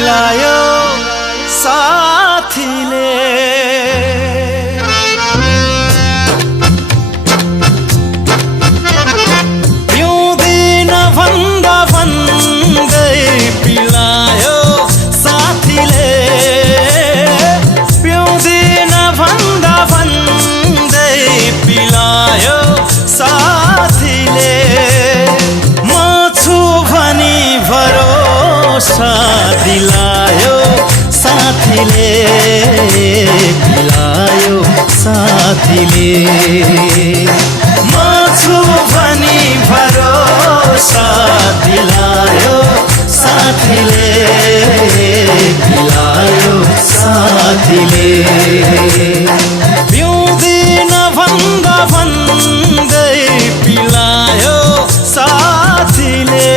पिलायो साथीले पिउँदिन भन्दा भन्दै पिलायो साथीले पिउँदिन भन्दा भन्दै पिलायो साथीले म छु भनी भरोसा दिलायो साथीले पिलायो साथीले म छु भनी भरोसा दिलायो साथीले पिलायो साथीले पिउँदिन भन्दा भन्दै पिलायो साथीले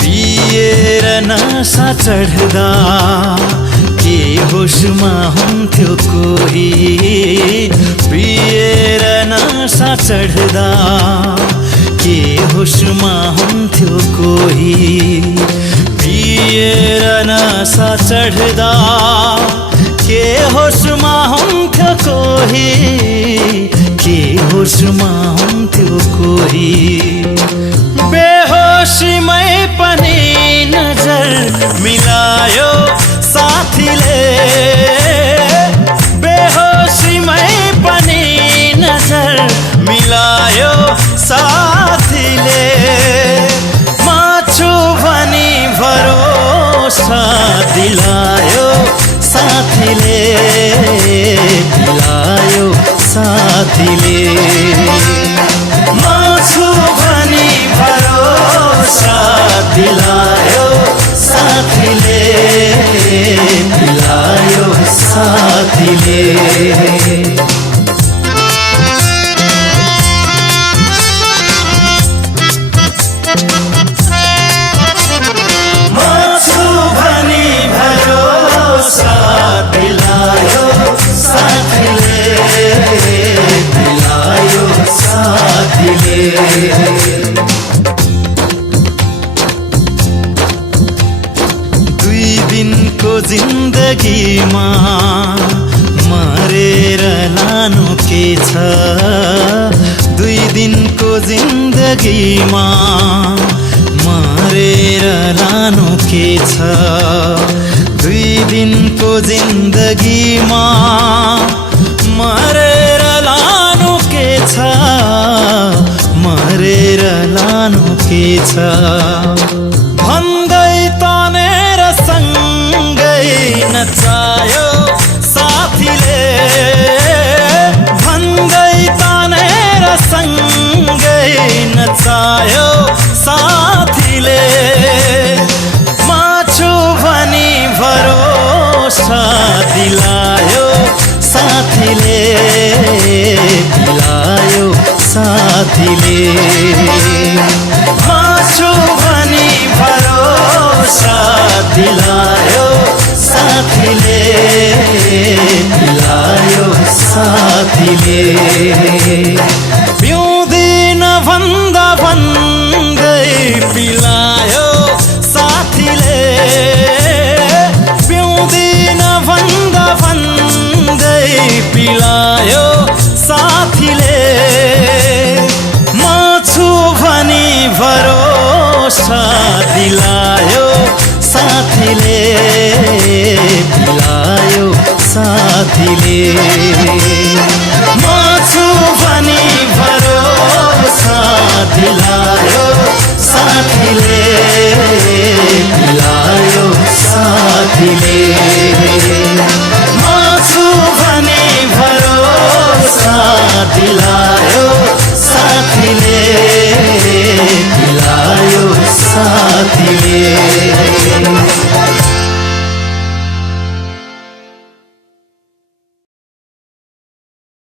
पिएर नशा चढ्दा के होसमा हुन्थ्यो कोही पिएर नशा चढ्दा के होसमा हुन्थ्यो कोही पिएर नशा चढ्दा के होसमा हुन्थ्यो कोही के होसमा हुन्थ्यो कोही बेहोसीमै पनि नजर मिलायो साथीले बेहोसीमै पनि नजर मिलायो साथीले म छु भनी भरोसा दिलायो साथीले पिलायो साथीले म छु भनी भरोसा दिलायो साथीले पिलायो साथीले दुई दिनको जिन्दगीमा मरेर लानु के छ दुई दिनको जिन्दगीमा मरेर लानु के छ दुई दिनको जिन्दगीमा मरेर लानु के छ मरेर लानु के छ भन्दै तनेर सँगै नचायो साथीले भन्दै तनेर सँगै नचायो साथीले म छु भनी भरोसा दिलायो साथीले पिलायो साथीले म छु भनी भरोसा दिलायो साथीले पिलायो साथीले पिउँदिन भन्दा भन्दै पिलायो साथीले पिउँदिन भन्दा भन्दै पिलायो साथीले म छु भनी भरोसा दिलायो साथीले पिलायो साथीले म छु भनी भरोसा दिलायो साथीले पिलायो साथीले म छु भनी भरोसा दिलायो